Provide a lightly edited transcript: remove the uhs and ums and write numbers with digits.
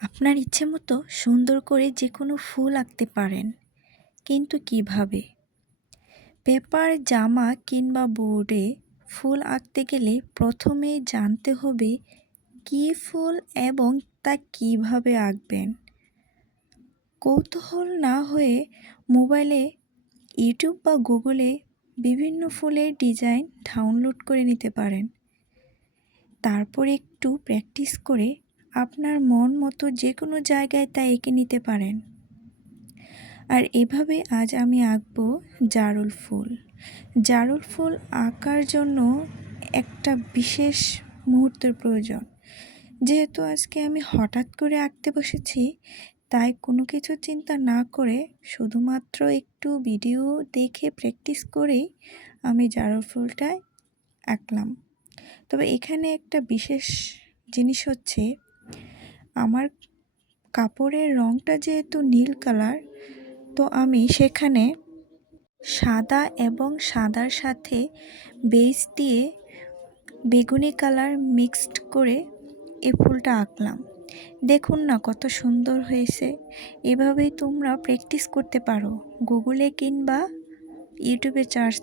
আপনার ইচ্ছে মতো সুন্দর করে যে কোনো ফুল আঁকতে পারেন, কিন্তু কিভাবে? পেপার, জামা কিংবা বোর্ডে ফুল আঁকতে গেলে প্রথমেই জানতে হবে কী ফুল এবং তা কিভাবে আঁকবেন। কৌতূহল না হয়ে মোবাইলে ইউটিউব বা গুগলে বিভিন্ন ফুলের ডিজাইন ডাউনলোড করে নিতে পারেন। তারপর একটু প্র্যাকটিস করে আপনার মন মতো যে কোনো জায়গায় তা এঁকে নিতে পারেন। আর এভাবে আজ আমি আঁকবো জারুল ফুল। জারুল ফুল আঁকার জন্য একটা বিশেষ মুহূর্তের প্রয়োজন। যেহেতু আজকে আমি হঠাৎ করে আঁকতে বসেছি, তাই কোনো কিছু চিন্তা না করে শুধুমাত্র একটু ভিডিও দেখে প্র্যাকটিস করেই আমি জারুল ফুলটা আঁকলাম। তবে এখানে একটা বিশেষ জিনিস হচ্ছে, আমার কাপড়ের রঙটা যেহেতু নীল কালার, তো আমি সেখানে সাদা এবং সাদার সাথে বেজ দিয়ে বেগুনি কালার মিক্সড করে এই ফুলটা আঁকলাম। দেখুন না কত সুন্দর হয়েছে। এভাবেই তোমরা প্র্যাকটিস করতে পারো গুগলে কিংবা ইউটিউবে সার্চ